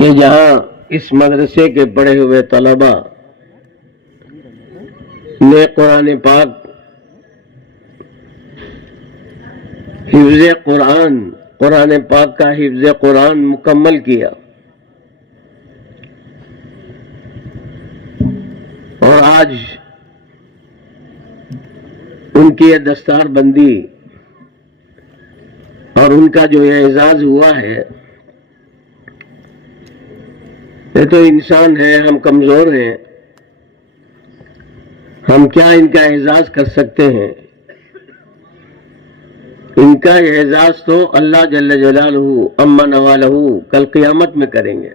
کہ جہاں اس مدرسے کے پڑھے ہوئے طلباء نے قرآن پاک حفظ قرآن پاک کا حفظ قرآن مکمل کیا اور آج ان کی یہ دستار بندی اور ان کا جو اعزاز ہوا ہے، یہ تو انسان ہے، ہم کمزور ہیں، ہم کیا ان کا اعزاز کر سکتے ہیں؟ ان کا اعزاز تو اللہ جل جلالہ عما نوالہ کل قیامت میں کریں گے۔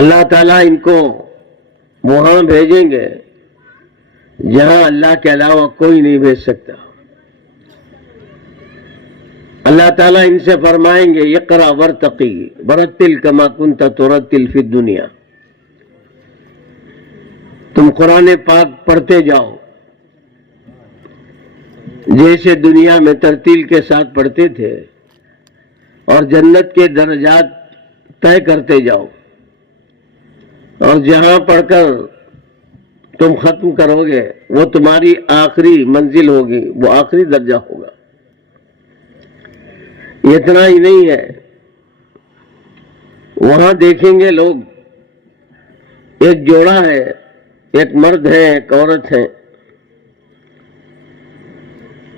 اللہ تعالیٰ ان کو وہاں بھیجیں گے جہاں اللہ کے علاوہ کوئی نہیں بھیج سکتا۔ اللہ تعالیٰ ان سے فرمائیں گے اقرأ ورتقی ورتل کما کنت ترتل فی الدنیا، تم قرآن پاک پڑھتے جاؤ جیسے دنیا میں ترتیل کے ساتھ پڑھتے تھے، اور جنت کے درجات طے کرتے جاؤ، اور جہاں پڑھ کر تم ختم کرو گے وہ تمہاری آخری منزل ہوگی، وہ آخری درجہ ہوگا۔ اتنا ہی نہیں ہے، وہاں دیکھیں گے لوگ ایک جوڑا ہے، ایک مرد ہے، ایک عورت ہے،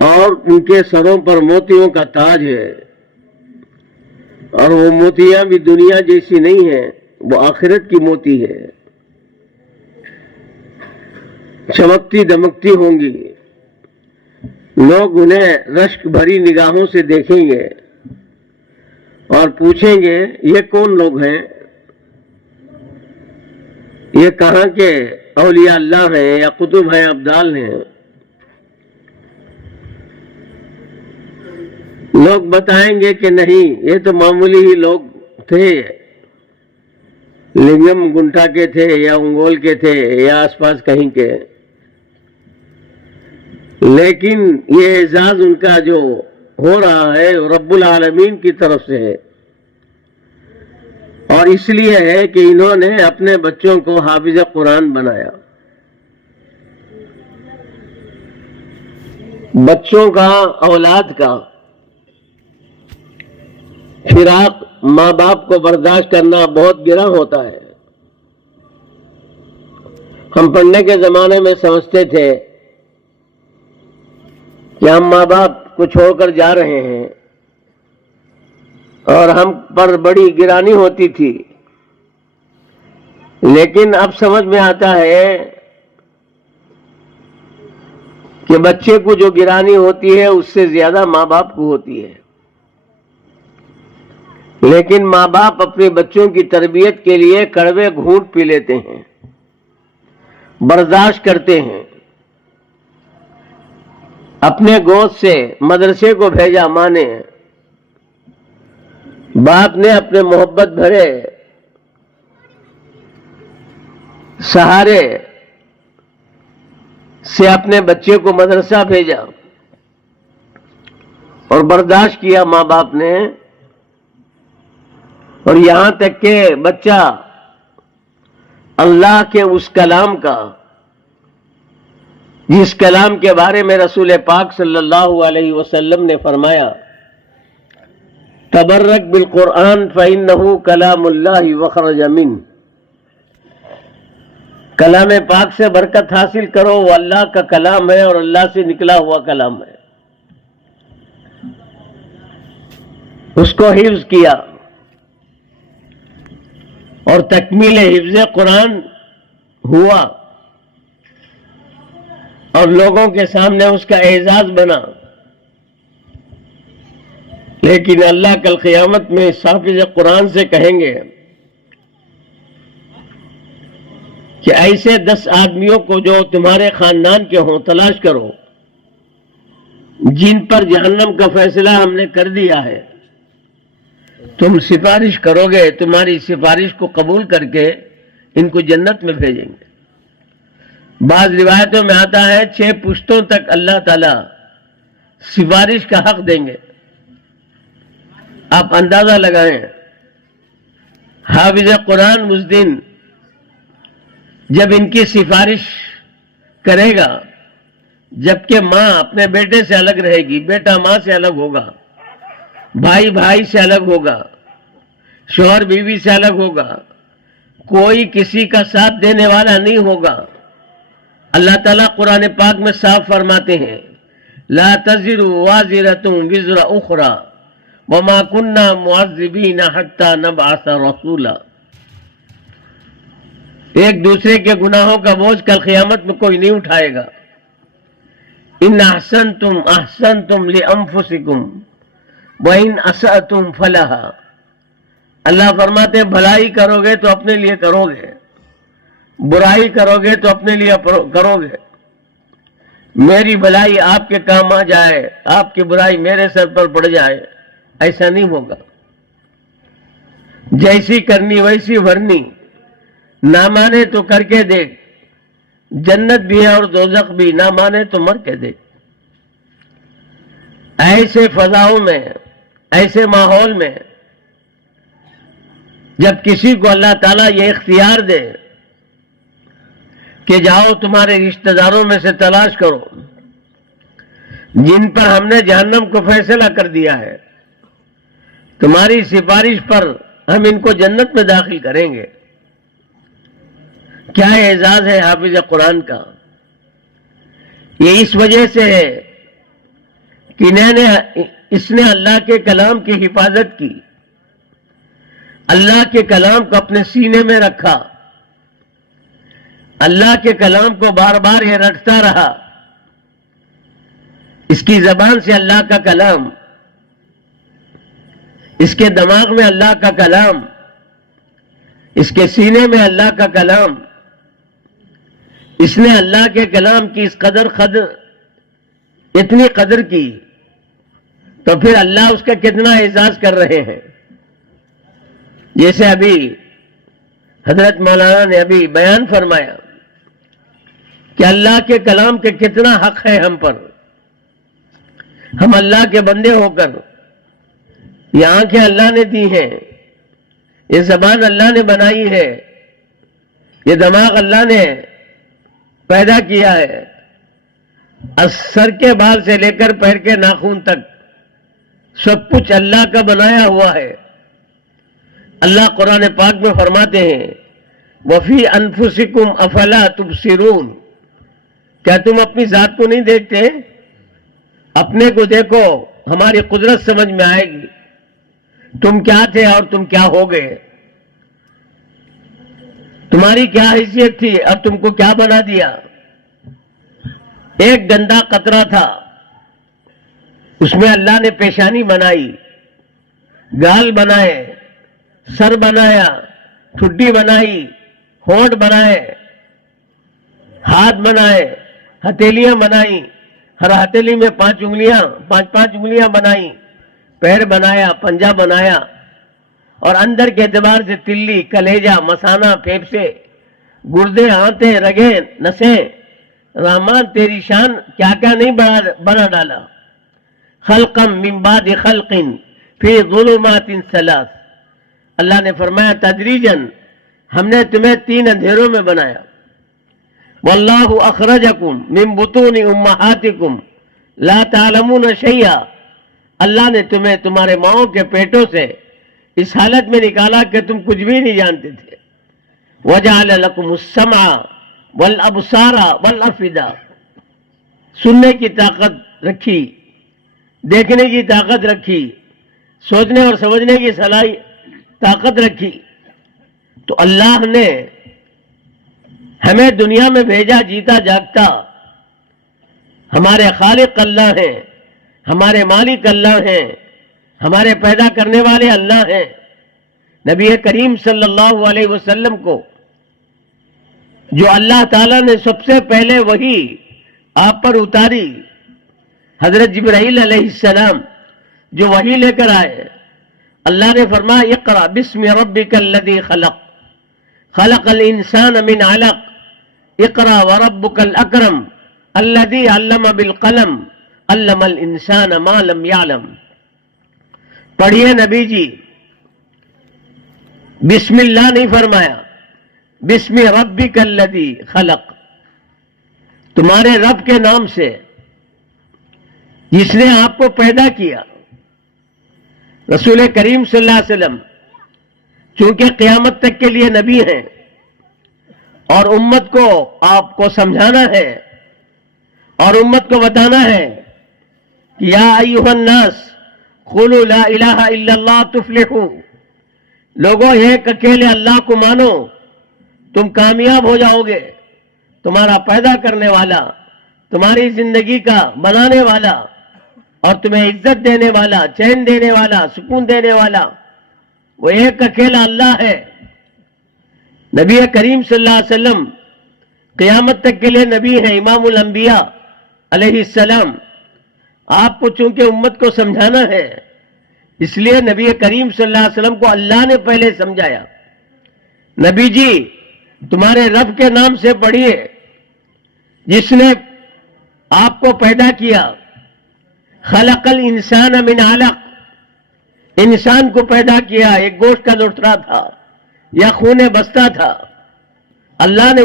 اور ان کے سروں پر موتیوں کا تاج ہے، اور وہ موتیاں بھی دنیا جیسی نہیں ہیں، وہ آخرت کی موتی ہے، چمکتی دمکتی ہوں گی۔ لوگ انہیں رشک بھری نگاہوں سے دیکھیں گے اور پوچھیں گے یہ کون لوگ ہیں، یہ کہاں کے اولیاء اللہ ہیں یا قطب ہیں، ابدال ہیں؟ لوگ بتائیں گے کہ نہیں، یہ تو معمولی ہی لوگ تھے، لنگم گنٹا کے تھے یا انگول کے تھے یا آس پاس کہیں کے، لیکن یہ اعزاز ان کا جو ہو رہا ہے رب العالمین کی طرف سے ہے، اور اس لیے ہے کہ انہوں نے اپنے بچوں کو حافظ قرآن بنایا۔ بچوں کا، اولاد کا فراق ماں باپ کو برداشت کرنا بہت گرا ہوتا ہے۔ ہم پڑھنے کے زمانے میں سمجھتے تھے کہ ہم ماں باپ کو چھوڑ کر جا رہے ہیں اور ہم پر بڑی گرانی ہوتی تھی، لیکن اب سمجھ میں آتا ہے کہ بچے کو جو گرانی ہوتی ہے اس سے زیادہ ماں باپ کو ہوتی ہے، لیکن ماں باپ اپنے بچوں کی تربیت کے لیے کڑوے گھونٹ پی لیتے ہیں، برداشت کرتے ہیں۔ اپنے گود سے مدرسے کو بھیجا ماں نے، باپ نے اپنے محبت بھرے سہارے سے اپنے بچے کو مدرسہ بھیجا، اور برداشت کیا ماں باپ نے، اور یہاں تک کہ بچہ اللہ کے اس کلام کا، جس کلام کے بارے میں رسول پاک صلی اللہ علیہ وسلم نے فرمایا تبرک بالقرآن فإنہ کلام اللہ وخرج منہ، کلام پاک سے برکت حاصل کرو، وہ اللہ کا کلام ہے اور اللہ سے نکلا ہوا کلام ہے۔ اس کو حفظ کیا، اور تکمیل حفظ قرآن ہوا، اور لوگوں کے سامنے اس کا اعزاز بنا۔ لیکن اللہ کل قیامت میں حافظ قرآن سے کہیں گے کہ ایسے 10 آدمیوں کو جو تمہارے خاندان کے ہوں تلاش کرو، جن پر جہنم کا فیصلہ ہم نے کر دیا ہے، تم سفارش کرو گے، تمہاری سفارش کو قبول کر کے ان کو جنت میں بھیجیں گے۔ بعض روایتوں میں آتا ہے 6 پشتوں تک اللہ تعالی سفارش کا حق دیں گے۔ آپ اندازہ لگائیں حافظ قرآن اس دن جب ان کی سفارش کرے گا، جبکہ ماں اپنے بیٹے سے الگ رہے گی، بیٹا ماں سے الگ ہوگا، بھائی بھائی سے الگ ہوگا، شوہر بیوی سے الگ ہوگا، کوئی کسی کا ساتھ دینے والا نہیں ہوگا۔ اللہ تعالیٰ قرآن پاک میں صاف فرماتے ہیں لا تزر وازرۃ وزر اخری وما كنا معذبین حتی نبعث رسولا۔ ایک دوسرے کے گناہوں کا بوجھ کل قیامت میں کوئی نہیں اٹھائے گا۔ ان احسنتم احسنتم لانفسکم وان اسأتم فلہا۔ اللہ فرماتے ہیں بھلائی کرو گے تو اپنے لیے کرو گے، برائی کرو گے تو اپنے لیے کرو گے۔ میری بھلائی آپ کے کام آ جائے، آپ کی برائی میرے سر پر پڑ جائے، ایسا نہیں ہوگا۔ جیسی کرنی ویسی بھرنی، نہ مانے تو کر کے دیکھ، جنت بھی ہے اور دوزخ بھی، نہ مانے تو مر کے دیکھ۔ ایسے فضاؤں میں، ایسے ماحول میں جب کسی کو اللہ تعالیٰ یہ اختیار دے کہ جاؤ تمہارے رشتہ داروں میں سے تلاش کرو جن پر ہم نے جہنم کو فیصلہ کر دیا ہے، تمہاری سفارش پر ہم ان کو جنت میں داخل کریں گے، کیا اعزاز ہے حافظ قرآن کا۔ یہ اس وجہ سے ہے کہ اس نے اللہ کے کلام کی حفاظت کی، اللہ کے کلام کو اپنے سینے میں رکھا، اللہ کے کلام کو بار بار یہ رٹتا رہا۔ اس کی زبان سے اللہ کا کلام، اس کے دماغ میں اللہ کا کلام، اس کے سینے میں اللہ کا کلام۔ اس نے اللہ کے کلام کی اس قدر اتنی قدر کی، تو پھر اللہ اس کا کتنا اعزاز کر رہے ہیں۔ جیسے ابھی حضرت مولانا نے ابھی بیان فرمایا کہ اللہ کے کلام کے کتنا حق ہے ہم پر۔ ہم اللہ کے بندے ہو کر یہ آنکھیں اللہ نے دی ہیں، یہ زبان اللہ نے بنائی ہے، یہ دماغ اللہ نے پیدا کیا ہے، سر کے بال سے لے کر پیر کے ناخن تک سب کچھ اللہ کا بنایا ہوا ہے۔ اللہ قرآن پاک میں فرماتے ہیں وَفِي أَنفُسِكُمْ أَفَلَا تُبْصِرُونَ۔ کیا تم اپنی ذات کو نہیں دیکھتے؟ اپنے کو دیکھو، ہماری قدرت سمجھ میں آئے گی، تم کیا تھے اور تم کیا ہو گئے، تمہاری کیا حیثیت تھی، اب تم کو کیا بنا دیا۔ ایک گندا قطرہ تھا، اس میں اللہ نے پیشانی بنائی، گال بنائے، سر بنایا، ٹھڈی بنائی، ہونٹ بنائے، ہاتھ بنائے، ہتھیلیاں بنائی، ہر ہتھیلی میں 5 انگلیاں بنائی، پیر بنایا، پنجہ بنایا، اور اندر کے اعتبار سے تلی، کلیجہ، مثانہ، پھیپھڑے، گردے، آنتیں، رگیں، نسیں، رحمان تیری شان کیا کیا نہیں بنا ڈالا۔ خلقا من بعد خلق فی ظلمات ثلاث۔ اللہ نے فرمایا تدریجاً ہم نے تمہیں 3 اندھیروں میں بنایا۔ واللہ اخرجکم من بطون امہاتکم لا تعلمون شیئا۔ اللہ نے تمہیں تمہارے ماؤں کے پیٹوں سے اس حالت میں نکالا کہ تم کچھ بھی نہیں جانتے تھے۔ وجعل لکم السمع والابصار والافئدہ۔ سننے کی طاقت رکھی، دیکھنے کی طاقت رکھی، سوچنے اور سمجھنے کی طاقت رکھی۔ تو اللہ نے ہمیں دنیا میں بھیجا جیتا جاگتا۔ ہمارے خالق اللہ ہیں، ہمارے مالک اللہ ہیں، ہمارے پیدا کرنے والے اللہ ہیں۔ نبی کریم صلی اللہ علیہ وسلم کو جو اللہ تعالیٰ نے سب سے پہلے وحی آپ پر اتاری، حضرت جبرائیل علیہ السلام جو وحی لے کر آئے، اللہ نے فرمایا اقرأ بسم ربک الذی خلق، خلق الانسان من علق، اقرأ وربک الاکرم الذی علم بالقلم علم الانسان ما لم یعلم۔ پڑھیے نبی جی بسم اللہ نہیں فرمایا، بسم ربک الذی خلق، تمہارے رب کے نام سے جس نے آپ کو پیدا کیا۔ رسول کریم صلی اللہ علیہ وسلم چونکہ قیامت تک کے لیے نبی ہیں اور امت کو آپ کو سمجھانا ہے اور امت کو بتانا ہے کہ یا ایھا الناس قولوا لا الہ الا اللہ تفلحوا، لوگوں ایک اکیلے اللہ کو مانو تم کامیاب ہو جاؤ گے۔ تمہارا پیدا کرنے والا، تمہاری زندگی کا بنانے والا اور تمہیں عزت دینے والا، چین دینے والا، سکون دینے والا وہ ایک اکیلا اللہ ہے۔ نبی کریم صلی اللہ علیہ وسلم قیامت تک کے لیے نبی ہیں، امام الانبیاء علیہ السلام۔ آپ کو چونکہ امت کو سمجھانا ہے اس لیے نبی کریم صلی اللہ علیہ وسلم کو اللہ نے پہلے سمجھایا۔ نبی جی تمہارے رب کے نام سے پڑھیے جس نے آپ کو پیدا کیا۔ خلق الانسان من علق، انسان کو پیدا کیا، ایک گوشت کا لوٹرا تھا یا خون بستہ تھا، اللہ نے